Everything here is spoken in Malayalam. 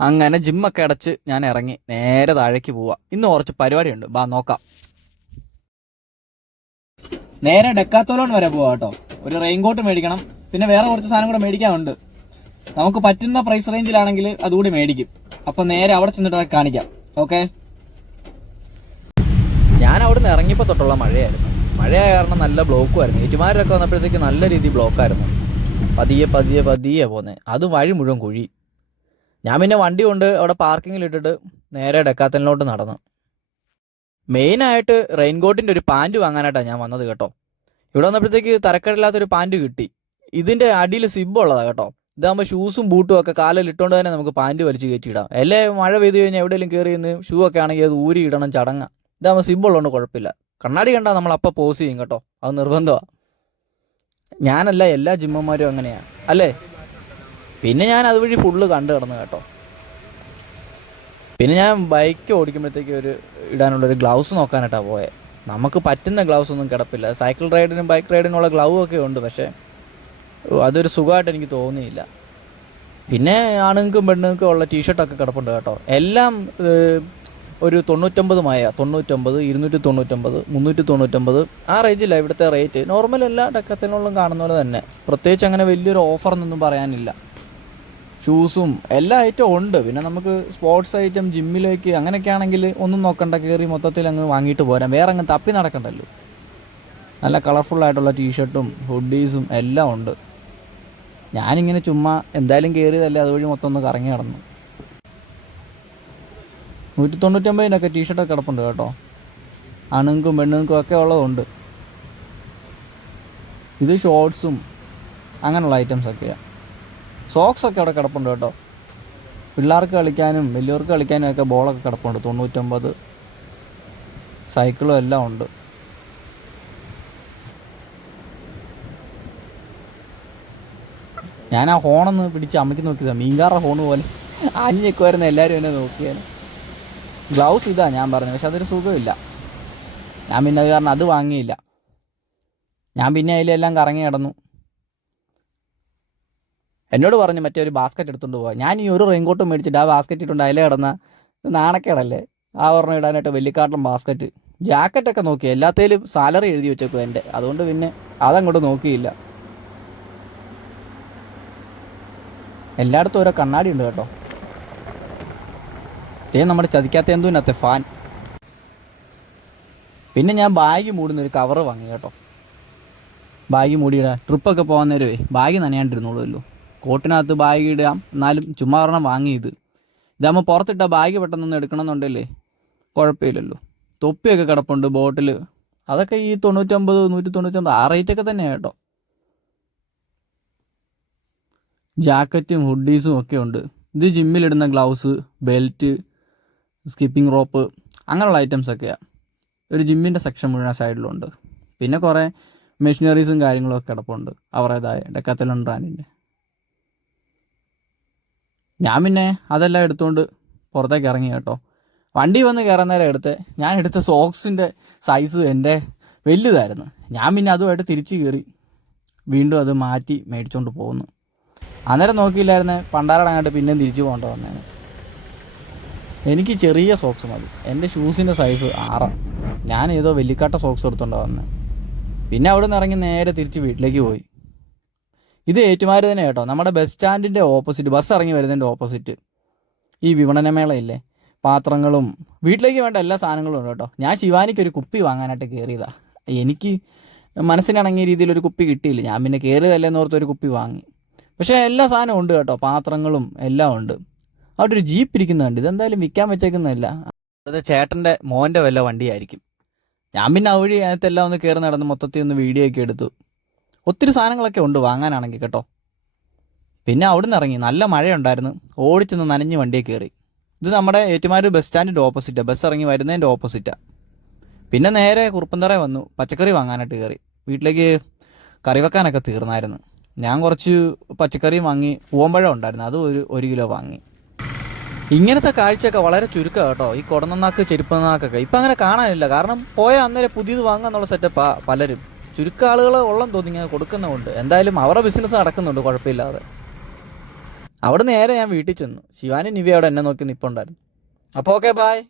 അങ്ങനെ ജിമ്മൊക്കെ അടച്ച് ഞാൻ ഇറങ്ങി നേരെ താഴേക്ക് പോവാ. ഇന്ന് കുറച്ച് പരിപാടിയുണ്ട്, ബാ നോക്കാം. നേരെ ഡെക്കാത്തോലോൺ വരെ പോവാ കേട്ടോ. ഒരു റെയിൻകോട്ട് മേടിക്കണം, പിന്നെ വേറെ കുറച്ച് സാധനം കൂടെ മേടിക്കാനുണ്ട്. നമുക്ക് പറ്റുന്ന പ്രൈസ് റേഞ്ചിലാണെങ്കിൽ അതുകൂടി മേടിക്കും. അപ്പൊ നേരെ അവിടെ ചെന്നിട്ട് അതൊക്കെ കാണിക്കാം. ഓക്കെ. ഞാൻ അവിടെ നിന്ന് ഇറങ്ങിയപ്പോൾ തൊട്ടുള്ള മഴയായിരുന്നു. മഴയായ കാരണം നല്ല ബ്ലോക്കുമായിരുന്നു. ഏറ്റുമാരൊക്കെ വന്നപ്പോഴത്തേക്ക് നല്ല രീതിയിൽ ബ്ലോക്കായിരുന്നു. പതിയെ പതിയെ പതിയെ പോന്നെ, അത് വഴി മുഴുവൻ കുഴി. ഞാൻ പിന്നെ വണ്ടി കൊണ്ട് അവിടെ പാർക്കിങ്ങിൽ ഇട്ടിട്ട് നേരെ ഡെക്കാത്തലിലോട്ട് നടന്നു. മെയിനായിട്ട് റെയിൻകോട്ടിൻ്റെ ഒരു പാൻറ്റ് വാങ്ങാനായിട്ടാണ് ഞാൻ വന്നത് കേട്ടോ. ഇവിടെ വന്നപ്പോഴത്തേക്ക് തരക്കേടില്ലാത്തൊരു പാൻറ്റ് കിട്ടി. ഇതിൻ്റെ അടിയിൽ സിബ് ഉള്ളതാണ് കേട്ടോ. ഇതാകുമ്പോൾ ഷൂസും ബൂട്ടും ഒക്കെ കാലിൽ ഇട്ടുകൊണ്ട് തന്നെ നമുക്ക് പാൻറ്റ് വലിച്ച് കയറ്റിയിടാം. അല്ലേ മഴ പെയ്ത് കഴിഞ്ഞാൽ എവിടെയെങ്കിലും കയറി നിന്ന് ഷൂ ഒക്കെ ആണെങ്കിൽ അത് ഊരി ഇടണം, ചടങ്ങാം. ഇതാകുമ്പോൾ സിബ് ഉള്ളതുകൊണ്ട് കുഴപ്പമില്ല. കണ്ണാടി കണ്ടാൽ നമ്മൾ അപ്പം പോസ് ചെയ്യും കേട്ടോ, അത് നിർബന്ധമാണ്. ഞാനല്ല, എല്ലാ ജിമ്മന്മാരും അങ്ങനെയാണ് അല്ലേ. പിന്നെ ഞാൻ അതുവഴി ഫുള്ള് കണ്ടു കിടന്നു കേട്ടോ. പിന്നെ ഞാൻ ബൈക്ക് ഓടിക്കുമ്പോഴത്തേക്ക് ഇടാനുള്ളൊരു ഗ്ലൗസ് നോക്കാനായിട്ടാണ് പോയത്. നമുക്ക് പറ്റുന്ന ഗ്ലൗസ് ഒന്നും കിടപ്പില്ല. സൈക്കിൾ റൈഡിനും ബൈക്ക് റൈഡിനുള്ള ഗ്ലൗ ഒക്കെ ഉണ്ട്, പക്ഷേ അതൊരു സുഖമായിട്ട് എനിക്ക് തോന്നിയില്ല. പിന്നെ ആണുങ്ങൾക്കും പെണ്ണുങ്ങൾക്കും ഉള്ള ടീഷർട്ടൊക്കെ കിടപ്പുണ്ട് കേട്ടോ. എല്ലാം ഒരു 99 മായ, 99, 299, 399 ആ റേഞ്ചില്ല ഇവിടുത്തെ റേറ്റ്. നോർമൽ എല്ലാ ഡെക്കാത്തലിനും കാണുന്ന പോലെ തന്നെ, പ്രത്യേകിച്ച് അങ്ങനെ വലിയൊരു ഓഫർ എന്നൊന്നും പറയാനില്ല. ഷൂസും എല്ലാ ഐറ്റവും ഉണ്ട്. പിന്നെ നമുക്ക് സ്പോർട്സ് ഐറ്റം ജിമ്മിലേക്ക് അങ്ങനെയൊക്കെ ആണെങ്കിൽ ഒന്നും നോക്കണ്ട, കയറി മൊത്തത്തിൽ അങ്ങ് വാങ്ങിയിട്ട് പോരാം. വേറെ അങ്ങ് തപ്പി നടക്കണ്ടല്ലോ. നല്ല കളർഫുള്ളായിട്ടുള്ള ടീഷർട്ടും ഹുഡീസും എല്ലാം ഉണ്ട്. ഞാനിങ്ങനെ ചുമ്മാ എന്തായാലും കയറിയതല്ലേ, അതുവഴി മൊത്തം ഒന്ന് കറങ്ങി നടന്നു. 199 ടീഷർട്ടൊക്കെ കിടപ്പുണ്ട് കേട്ടോ. ആണുങ്ങൾക്കും പെണ്ണുങ്ങൾക്കും ഒക്കെ ഉള്ളതുണ്ട്. ഇത് ഷോർട്സും അങ്ങനെയുള്ള ഐറ്റംസൊക്കെയാണ്. സോക്സൊക്കെ അവിടെ കിടപ്പുണ്ട് കേട്ടോ. പിള്ളേർക്ക് കളിക്കാനും വലിയവർക്ക് കളിക്കാനും ഒക്കെ ബോളൊക്കെ കിടപ്പുണ്ട്. 99 സൈക്കിളും എല്ലാം ഉണ്ട്. ഞാൻ ആ ഹോണൊന്ന് പിടിച്ച് അമ്മയ്ക്ക് നോക്കിയതാണ്. മീൻകാരുടെ ഹോണ് പോലെ ആഞ്ഞേക്കുമായിരുന്നു. എല്ലാവരും എന്നെ നോക്കിയാൽ. ഗ്ലൗസ് ഇതാ ഞാൻ പറഞ്ഞത്, പക്ഷെ അതൊരു സുഖമില്ല. ഞാൻ പിന്നെ അത് കാരണം അത് വാങ്ങിയില്ല. ഞാൻ പിന്നെ അതിലെല്ലാം കറങ്ങി കിടന്നു. എന്നോട് പറഞ്ഞു മറ്റേ ഒരു ബാസ്ക്കറ്റ് എടുത്തുകൊണ്ട് പോകാം. ഞാൻ ഈ ഒരു റെയിൻകോട്ടും മേടിച്ചിട്ട് ആ ബാസ്ക്കറ്റ് ഇട്ടുണ്ട് അതിലെ കിടന്ന നാണക്കേടല്ലേ. ആ ഒരെണ്ണം ഇടാനായിട്ട് വെള്ളിക്കാട്ടിലും ബാസ്ക്കറ്റ്. ജാക്കറ്റൊക്കെ നോക്കി, എല്ലാത്തേലും സാലറി എഴുതി വെച്ചേക്കും എൻ്റെ. അതുകൊണ്ട് പിന്നെ അതങ്ങോട്ട് നോക്കിയില്ല. എല്ലായിടത്തും ഓരോ കണ്ണാടി ഉണ്ട് കേട്ടോ. നമ്മുടെ ചതിക്കാത്ത എന്തോന്നത്തെ ഫാൻ. പിന്നെ ഞാൻ ബാഗ് മൂടുന്നൊരു കവറ് വാങ്ങി കേട്ടോ. ബാഗ് മൂടിയിടാം, ട്രിപ്പൊക്കെ പോകാൻ നേരമേ ബാഗ് നനയാണ്ടിരുന്നോളൂല്ലോ. കോട്ടിനകത്ത് ബാഗ് ഇടാം, എന്നാലും ചുമ്മാ ഒരെണ്ണം വാങ്ങിയത്. ഇതാകുമ്പോൾ പുറത്തിട്ട ബാഗ് പെട്ടെന്നൊന്നും എടുക്കണമെന്നുണ്ടല്ലേ കുഴപ്പമില്ലല്ലോ. തൊപ്പിയൊക്കെ കിടപ്പുണ്ട്, ബോട്ടിൽ. അതൊക്കെ ഈ 99, 199 ആ റേറ്റൊക്കെ തന്നെയാണ് കേട്ടോ. ജാക്കറ്റും ഹുഡീസും ഒക്കെ ഉണ്ട്. ഇത് ജിമ്മിലിടുന്ന ഗ്ലൗസ്, ബെൽറ്റ്, സ്കിപ്പിംഗ് റോപ്പ് അങ്ങനെയുള്ള ഐറ്റംസൊക്കെയാണ്. ഒരു ജിമ്മിൻ്റെ സെക്ഷൻ മുഴുവൻ സൈഡിലുണ്ട്. പിന്നെ കുറേ മെഷീനറീസും കാര്യങ്ങളൊക്കെ കിടപ്പുണ്ട് അവരുടേതായ ഡെക്കാത്തലോൺ ബ്രാൻഡിൻ്റെ. ഞാൻ പിന്നെ അതെല്ലാം എടുത്തുകൊണ്ട് പുറത്തേക്ക് ഇറങ്ങി കേട്ടോ. വണ്ടി വന്ന് കയറാൻ നേരം ഞാൻ എടുത്ത സോക്സിൻ്റെ സൈസ് എൻ്റെ വലുതായിരുന്നു. ഞാൻ പിന്നെ അതുമായിട്ട് തിരിച്ച് കയറി വീണ്ടും അത് മാറ്റി മേടിച്ചുകൊണ്ട് പോകുന്നു. അന്നേരം നോക്കിയില്ലായിരുന്നേ പണ്ടാരടങ്ങാണ്ട് പിന്നെയും തിരിച്ചു പോകേണ്ട വന്നേനെ. എനിക്ക് ചെറിയ സോക്സ് മതി. എൻ്റെ ഷൂസിൻ്റെ സൈസ് 6. ഞാൻ ഏതോ വെള്ളിക്കാട്ട സോക്സ് എടുത്തുകൊണ്ട് വന്നത്. പിന്നെ അവിടെ നിന്ന് ഇറങ്ങി നേരെ തിരിച്ച് വീട്ടിലേക്ക് പോയി. ഇത് ഏറ്റുമാര് തന്നെ കേട്ടോ. നമ്മുടെ ബസ് സ്റ്റാൻഡിൻ്റെ ഓപ്പോസിറ്റ്, ബസ് ഇറങ്ങി വരുന്നതിൻ്റെ ഓപ്പോസിറ്റ് ഈ വിപണനമേളയില്ലേ, പാത്രങ്ങളും വീട്ടിലേക്ക് വേണ്ട എല്ലാ സാധനങ്ങളും ഉണ്ട് കേട്ടോ. ഞാൻ ശിവാനിക്കൊരു കുപ്പി വാങ്ങാനായിട്ട് കയറിയതാണ്. എനിക്ക് മനസ്സിനിണങ്ങിയ രീതിയിലൊരു കുപ്പി കിട്ടിയില്ല. ഞാൻ പിന്നെ കയറിയതല്ലേന്ന് ഓർത്തൊരു കുപ്പി വാങ്ങി. പക്ഷേ എല്ലാ സാധനവും ഉണ്ട് കേട്ടോ, പാത്രങ്ങളും എല്ലാം ഉണ്ട്. അവിടെ ഒരു ജീപ്പ് ഇരിക്കുന്നുണ്ട്. ഇതെന്തായാലും വിൽക്കാൻ വെച്ചേക്കുന്നതല്ല, അത് ചേട്ടൻ്റെ മോൻ്റെ വല്ല വണ്ടിയായിരിക്കും. ഞാൻ പിന്നെ ആ വഴി അതിനകത്തെല്ലാം ഒന്ന് കയറി നടന്ന് മൊത്തത്തിൽ ഒന്ന് വീഡിയോ ഒക്കെ എടുത്തു. ഒത്തിരി സാധനങ്ങളൊക്കെ ഉണ്ട് വാങ്ങാനാണെങ്കിൽ കേട്ടോ. പിന്നെ അവിടെ നിന്ന് ഇറങ്ങി, നല്ല മഴയുണ്ടായിരുന്നു. ഓടിച്ചെന്ന് നനഞ്ഞ് വണ്ടിയെ കയറി. ഇത് നമ്മുടെ ഏറ്റുമാനൂർ ബസ് സ്റ്റാൻഡിൻ്റെ ഓപ്പോസിറ്റാണ്, ബസ് ഇറങ്ങി വരുന്നതിൻ്റെ ഓപ്പോസിറ്റാണ്. പിന്നെ നേരെ കുറുപ്പന്തറ വന്നു, പച്ചക്കറി വാങ്ങാനായിട്ട് കയറി. വീട്ടിലേക്ക് കറി വെക്കാനൊക്കെ തീർന്നായിരുന്നു. ഞാൻ കുറച്ച് പച്ചക്കറിയും വാങ്ങി. പൂവമ്പഴം ഉണ്ടായിരുന്നു, അത് 1 കിലോ വാങ്ങി. ഇങ്ങനത്തെ കാഴ്ചയൊക്കെ വളരെ ചുരുക്കമാണ് കേട്ടോ. ഈ കുടനന്നാക്ക്, ചെരുപ്പനാക്കൊക്കെ ഇപ്പം അങ്ങനെ കാണാനില്ല. കാരണം പോയാൽ അന്നേരം പുതിയത് വാങ്ങുക എന്നുള്ള സെറ്റപ്പാണ് പലരും. ചുരുക്കം ആളുകൾ ഉള്ളെന്ന് തോന്നി ഇങ്ങനെ കൊടുക്കുന്നുമുണ്ട്. എന്തായാലും അവരുടെ ബിസിനസ് നടക്കുന്നുണ്ട് കുഴപ്പമില്ലാതെ. അവിടെ നേരെ ഞാൻ വീട്ടിൽ ചെന്നു. ശിവാനും നിവ്യ അവിടെ എന്നെ നോക്കി നിൽപ്പുണ്ടായിരുന്നു. അപ്പോൾ ഓക്കെ ബായ്.